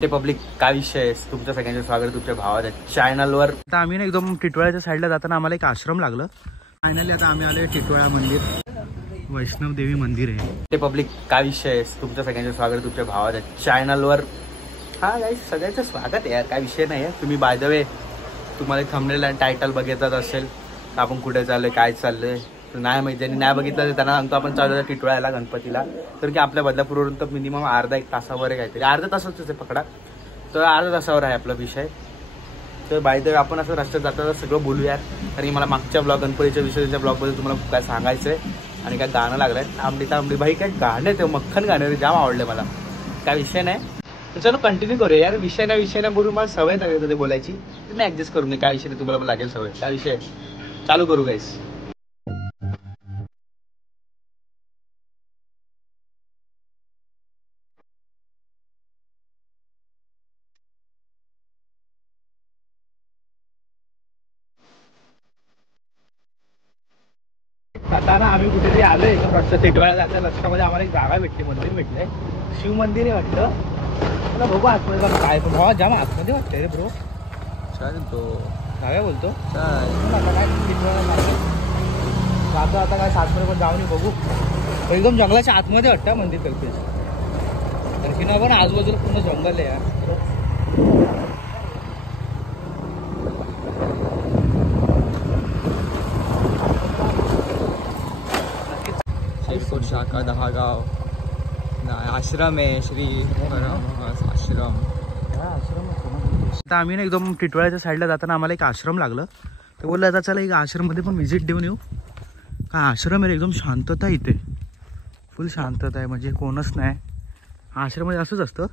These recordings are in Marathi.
ते पब्लिक काय विषय आहे, तुमचं सगळ्यांचं स्वागत तुमच्या भावाच्या चॅनलवर। आता आम्ही ना एकदम टिटवाळ्याच्या साईडला जाताना आम्हाला एक आश्रम लागलं। फायनली आता आम्ही आलोय टिटवाळा मंदिर, वैष्णव देवी मंदिर आहे। ते पब्लिक काय विषय आहे, तुमचं सगळ्यांचं स्वागत तुमच्या भावाच्या चॅनलवर। हा गाईस सगळ्यांचं स्वागत आहे यार, काय विषय नाही आहे। तुम्ही बाय द वे तुम्हाला थंबनेल आणि टायटल बघितलाच असेल तर आपण कुठे चाललोय काय चाललंय नाही माहिती, आणि नाही बघितलं तर त्यांना सांगतो आपण चालू टिटवाळ्याला गणपतीला। तर की आपल्या बदलापूरवरून तर मिनिमम अर्धा एक तासावर काहीतरी, अर्धा तासच ते पकडा, तर अर्धा तासावर आहे आपला विषय। तर बाय द वे आपण असं रस्त्यात जाता सगळं बोलूया, आणि मला मागच्या ब्लॉग गणपतीच्या विषयाच्या ब्लॉगबद्दल तुम्हाला काय सांगायचं आहे। आणि काय गाणं लागलंय तांबडी तांबडी भाई, काय गाणं ते मक्खन गाणं जाम आवडलं मला, काय विषय नाही। चलो कंटिन्यू करूया यार, विषय ना बोलून मला सवय लागेल ते बोलायची, तुम्ही ऍडजस्ट करून काय विषय नाही, तुम्हाला लागेल सवय, काय विषय चालू करू गाईस। आता ना आम्ही कुठेतरी आलोय रस्त्यात टिटवाळ्याला जायचं, रस्त्यामध्ये आम्हाला एक जागा भेटली, मंदिर भेटलंय, शिव मंदिर आहे वाटतं। मला बघू आतमध्ये जाऊन काय, पण भावा जाम आतमध्ये वाटतंय रे ब्रो। चालेल तो काय बोलतो आता काय सातमध्ये पण जाऊन बघू, एकदम जंगलाच्या आतमध्ये वाटतं मंदिर कल्पेश, आणखी ना पण आजूबाजूला पूर्ण जंगल आहे यार। शाखा दहागाव आश्रम आहे, श्री आश्रम। आता आम्ही ना एकदम टिटवाळ्याच्या साईडला जाताना आम्हाला एक आश्रम लागलं, तर बोललं आता चला एक आश्रममध्ये पण व्हिजिट देऊन येऊ। काय आश्रम आहे, एकदम शांतता, इथे फुल शांतता आहे, म्हणजे कोणच नाही। आश्रममध्ये असंच असतं,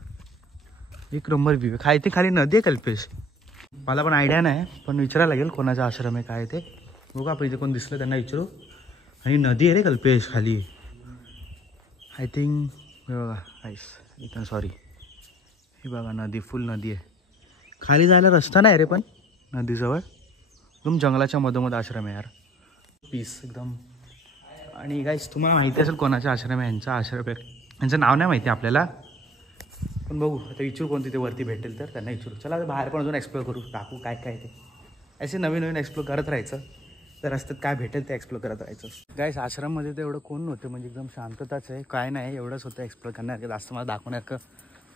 एक नंबर व्ह्यू आहे। इथे खाली नदी आहे कल्पेश, मला पण आयडिया नाही, पण विचारायला लागेल कोणाचा आश्रम आहे काय ते, बघू आपण इथे कोण दिसलं त्यांना विचारू। आणि नदी आहे रे कल्पेश खाली, आय थिंक हे बघा आईस इथं, सॉरी हे बघा नदी, फुल नदी आहे, खाली जायला रस्ता नाही रे, पण नदीजवळ एकदम जंगलाच्या मधोमध आश्रम आहे यार, पीस एकदम। आणि गाईस तुम्हाला माहिती असेल कोणाचा आश्रम आहे, यांचा आश्रम आहे, यांचं नाव नाही माहिती आपल्याला, पण बघू आता विचारू कोण तिथे वरती भेटेल तर त्यांना विचारू। चला आता बाहेर पण अजून एक्सप्लोर करू, टाकू काय काय ते, असे नवीन एक्सप्लोर करत राहायचं, तर रस्त्यात काय भेटेल ते एक्सप्लोर करत राहायचं। गाईस आश्रममध्ये तर एवढं कोण नव्हतं, म्हणजे एकदम शांतताच आहे, काय नाही एवढंच होतं एक्सप्लोर करण्यासारखं, जास्त मला दाखवण्यासारखं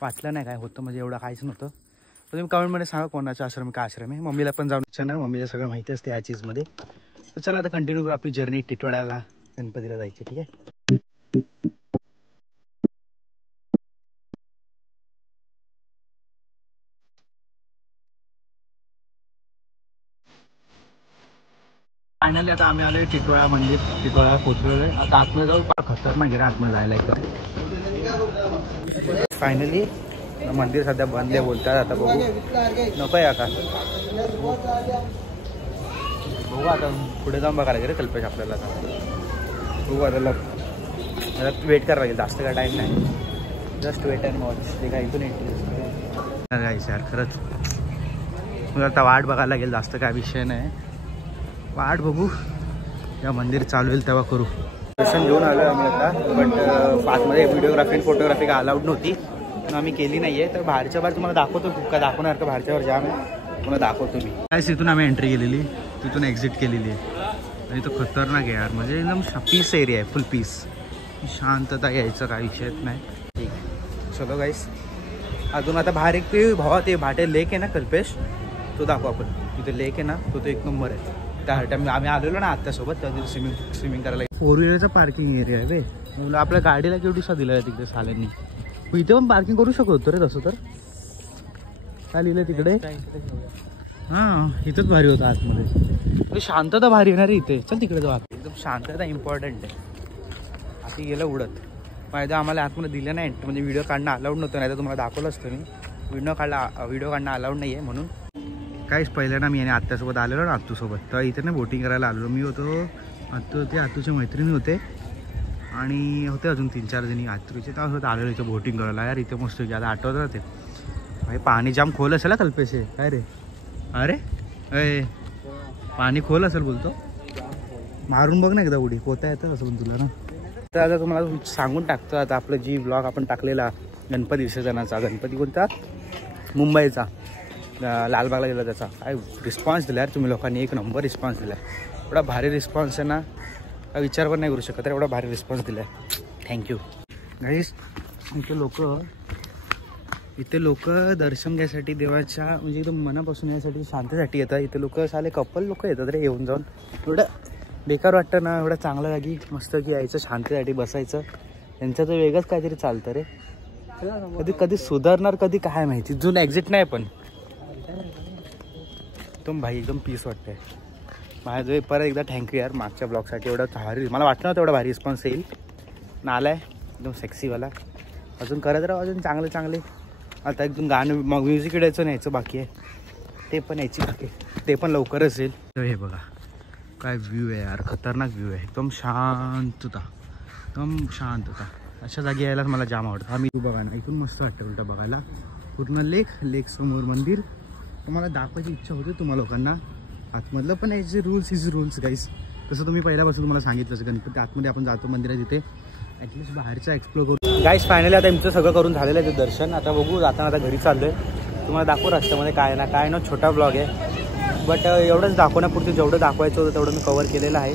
वाटलं नाही काय होतं, म्हणजे एवढं काहीच नव्हतं। तर तुम्ही कमेंटमध्ये सांगा कोणाचा आश्रम काय आश्रम आहे, मम्मीला पण जाऊन विचारणार, मम्मीला सगळं माहिती असते या चीजमध्ये। तर चला आता कंटिन्यू करू आपली जर्नी टिटवाळ्याला गणपतीला जायची, ठीक आहे। फायनली आता आम्ही आलोय टिटवाळा मंदिर, टिटवाळा पोहोचलेलो आहे। आता आतमध्ये जाऊ, फार खतरनाक आहे आतमध्ये जायला एकदम। फायनली मंदिर सध्या बंद आहे बोलतात, आता बघू नको आहे आता, बघू आता पुढे जाऊन बघायला लागेल कल्पेश आपल्याला, आता बघू आता वेट करायला लागेल, जास्त काय टाईम नाही, जस्ट वेट अँड वॉच, ते काय इथून जायचं यार खरंच। मग आता वाट बघायला लागेल, जास्त काय विषय नाही, वाट बघू, या मंदिर चालू होईल तेव्हा करू। दर्शन घेऊन आलो आम्ही आता, बट आतमध्ये व्हिडिओग्राफी आणि फोटोग्राफी काय अलाउड नव्हती, पण आम्ही केली नाही आहे। तर बाहेरच्या बाहेर तुम्हाला दाखवतो, खूप काय दाखवणार का बाहेरच्यावर जाम आहे, तुम्हाला दाखवतो मी। काय तिथून आम्ही एंट्री केलेली, तिथून एक्झिट केलेली आहे, आणि तो खतरनाक आहे यार, म्हणजे एकदम पीस एरिया आहे, फुल पीस, शांतता, यायचं काही विषयच नाही। ठीक, चलो गाईस अजून आता बाहेर एक ते भावा ते भाटे लेक आहे ना कल्पेश, तो दाखवू आपण, तिथे लेक आहे ना, तो एक नंबर आहे। त्या टाइम आम्ही आलेलो ना आत्यासोबत, त्या तिथे स्विमिंग करायला। 4 व्हीलरचा पार्किंग एरिया आहे बे, मुलं आपल्या गाडीला केवढीसा दिला आहे तिकडे साल्यांनी, इथे पण पार्किंग करू शकत होतो रे तसं तर, काय लिहिलं तिकडे, हां इथंच भारी होतं आतमध्ये, शांतता भारी येणार इथे, चल तिकडे जाऊ, एकदम शांतता इम्पॉर्टंट आहे। आधी गेलं उडत, फायदा आम्हाला आतमध्ये दिलं नाही, म्हणजे व्हिडिओ काढणं अलाउड नव्हतं, नाही तर तुम्हाला दाखवलं असतं मी, व्हिडिओ काढणं अलाउड नाही आहे म्हणून। काहीच पहिल्यांदा मी आणि आत्यासोबत आलेलो ना, आत्तूसोबत, तर इथे ना बोटिंग करायला आलेलो, मी होतो, आत्तू होते, आत्तूचे मैत्रिणी होते, आणि होते अजून 3-4 जणी आत्तूचे, त्यासोबत आलेलो इथे बोटिंग करायला यार, इथे मस्त आता आठवत राहते भाई, पाणी जाम खोल असेल कल्पेश, काय रे, अरे अय पाणी खोल असेल बोलतो, मारून बघ ना एकदा उडी, पोहता येतं असं तुला ना। तर आता तुम्हाला सांगून टाकतो, आता आपलं जी ब्लॉग आपण टाकलेला गणपती विसर्जनाचा, गणपती कोणता मुंबईचा लालबागला गेला त्याचा काय रिस्पॉन्स दिला यार तुम्ही लोकांनी, एक नंबर रिस्पॉन्स दिला एवढा भारी रिस्पॉन्स आहे ना, काय विचार पण नाही करू शकत एवढा भारी रिस्पॉन्स दिला आहे. थँक्यू गाईस. इथे लोक दर्शन घ्यायसाठी देवाच्या म्हणजे एकदम मनापासून यासाठी शांतीसाठी येतात. इथे लोक साले कपल लोक येतात रे येऊन जाऊन. एवढं बेकार वाटतं ना, एवढं चांगलं जागी मस्त की यायचं शांतीसाठी बसायचं. त्यांचं तर वेगळंच काहीतरी चालतं रे. कधी कधी सुधारणार कधी काय माहिती. जुन एक्झिट नाही पण एकदम भाई एकदम पीस वाटतंय माझं. परत एकदा थँक्यू यार मागच्या ब्लॉगसाठी. एवढं भारी मला वाटलं नव्हतं एवढा भारी रिस्पॉन्स येईल. नाला आहे एकदम सेक्सीवाला. अजून करत राहा अजून चांगले. आता एकदम गाणं मग म्युझिक व्हिडिओचं न्यायचं बाकी आहे, ते पण यायची बाकी आहे, ते पण लवकरच येईल. तर हे बघा काय व्ह्यू आहे यार, खतरनाक व्ह्यू आहे. एकदम शांतता. अशा जागी यायलाच मला जाम आवडतं. आम्ही बघा ना इथून मस्त वाटतं उलटा बघायला. पूर्ण लेक समोर मंदिर. तुम्हाला दाखवायची इच्छा होती तुम्हाला लोकांना आतमधलं, पण याचे रूल्स गाईस. तसं तुम्ही पहिल्यापासून तुम्हाला सांगितलंच गणपती आतमध्ये आपण जातो मंदिरात तिथे ॲटलिस्ट बाहेरचा एक्सप्लोर करू. गाईस फायनली आता आमचं सगळं करून झालेलं आहे ते दर्शन. आता बघू जाताना आता घरी चाललोय. तुम्हाला दाखवू रस्त्यामध्ये काय ना छोटा ब्लॉग आहे बट एवढंच दाखवण्यापुरती जेवढं दाखवायचं होतं तेवढं मी कव्हर केलेलं आहे.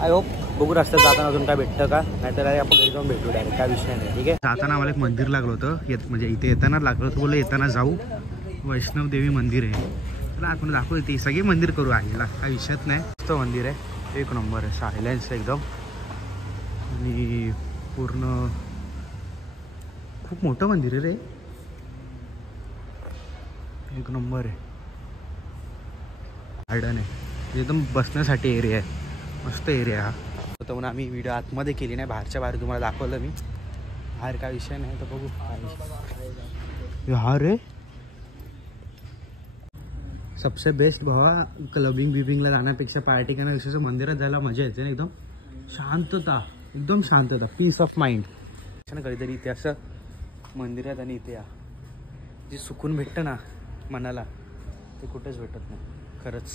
आय होप बघू रस्त्यात जाताना अजून काय भेटतं का, नाहीतर आपण घरी जाऊन भेटू डायरेक्ट, काय विषय नाही. ठीक आहे. जाताना आम्हाला एक मंदिर लागलं होतं म्हणजे इथे येताना लागलं होतं. बोललं येताना जाऊ वैष्णव देवी मंदिर आहे. चला आपण दाखवू ती सगळी मंदिर करू आईला, काय विषयच नाही. मस्त मंदिर आहे, एक नंबर आहे. सायलेन्स एकदम आणि पूर्ण खूप मोठं मंदिर आहे रे, एक नंबर आहे. गार्डन आहे एकदम बसण्यासाठी एरिया आहे, मस्त एरिया हा. तर म्हणून आम्ही व्हिडिओ आतमध्ये केली नाही, बाहेरच्या बाहेर तुम्हाला दाखवलं मी. बाहेर काय विषय नाही तर बघू. हा रे सबसे बेस्ट भावा क्लबिंगला जाण्यापेक्षा पार्टी करण्यापेक्षा मंदिरात जायला मजा येते ना. एकदम शांतता, एकदम शांतता, पीस ऑफ माइंड. कधीतरी इथे असं मंदिरात आणि इथे या जे सुकून भेटतं ना मनाला ते कुठेच भेटत नाही खरंच.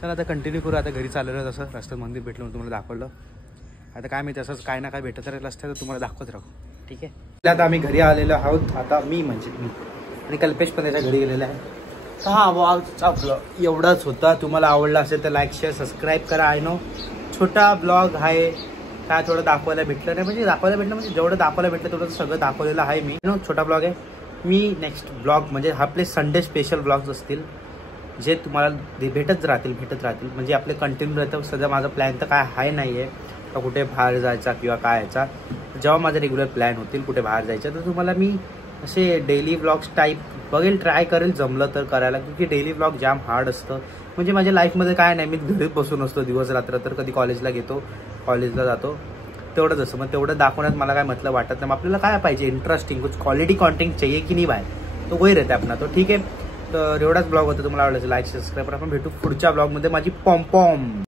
चला आता कंटिन्यू करू. आता घरी चाललेलं तसं रस्त्यात मंदिर भेटलं म्हणून तुम्हाला दाखवलं. आता काय मी तसंच काय ना काय भेटत राहील रस्त्यात तुम्हाला दाखवत राहू. ठीक आहे. आता आम्ही घरी आलेलो आहोत. आता मी आणि कल्पेश पण त्याच्या घरी गेलेला आहे. हा ब्लॉगचा ब्लॉग एवढाच होता. तुम्हाला आवडला असेल तर लाईक शेअर सबस्क्राईब करा. आय नो छोटा ब्लॉग आहे, काय थोडं दाखवायला भेटलं नाही म्हणजे जेवढं दाखवायला भेटलं तेवढं सगळं दाखवलेलं आहे मी. छोटा ब्लॉग आहे. मी नेक्स्ट ब्लॉग म्हणजे आपले संडे स्पेशल ब्लॉग्स असतील जे तुम्हाला भेटत राहतील म्हणजे आपले कंटिन्यू राहतं. सध्या माझा प्लॅन तर काय आहे नाही आहे का कुठे बाहेर जायचा किंवा काय यायचा. जेव्हा माझे रेग्युलर प्लॅन होतील कुठे बाहेर जायचं तर तुम्हाला मी असे डेली ब्लॉग्स टाईप बघेल, ट्राय करेल जमलं तर करायला. क्योंकि डेली ब्लॉग जाम हार्ड असतं. म्हणजे माझ्या लाईफमध्ये काय नाही, मी घरीच बसून असतो दिवस रात्र. तर कधी कॉलेजला जातो तेवढंच असतं. मग तेवढं दाखवण्यात मला काय मतलब वाटत नाही. आपल्याला काय पाहिजे इंटरेस्टिंग कुछ क्वालिटी कॉन्टेंट चाहिए की नाही बाय तो वही रहता है अपना. तो ठीक आहे. तर एवढाच ब्लॉग होता. तुम्हाला आवडला लाईक सबस्क्राईब. आपण भेटू पुढच्या ब्लॉगमध्ये. माझी पॉम